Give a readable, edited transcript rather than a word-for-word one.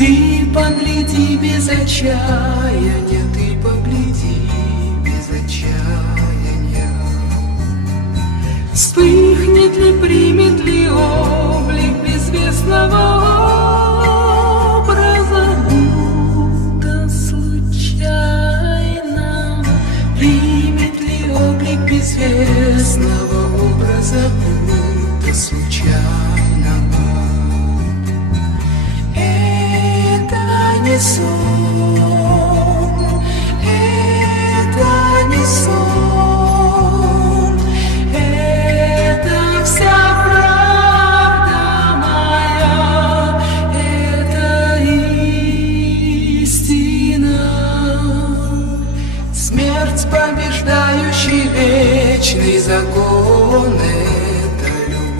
Ты погляди без отчаяния, ты погляди без отчаяния. Вспыхнет ли, примет ли облик безвестного образа, будто случайно? Примет ли облик безвестного образа, будто случайно? So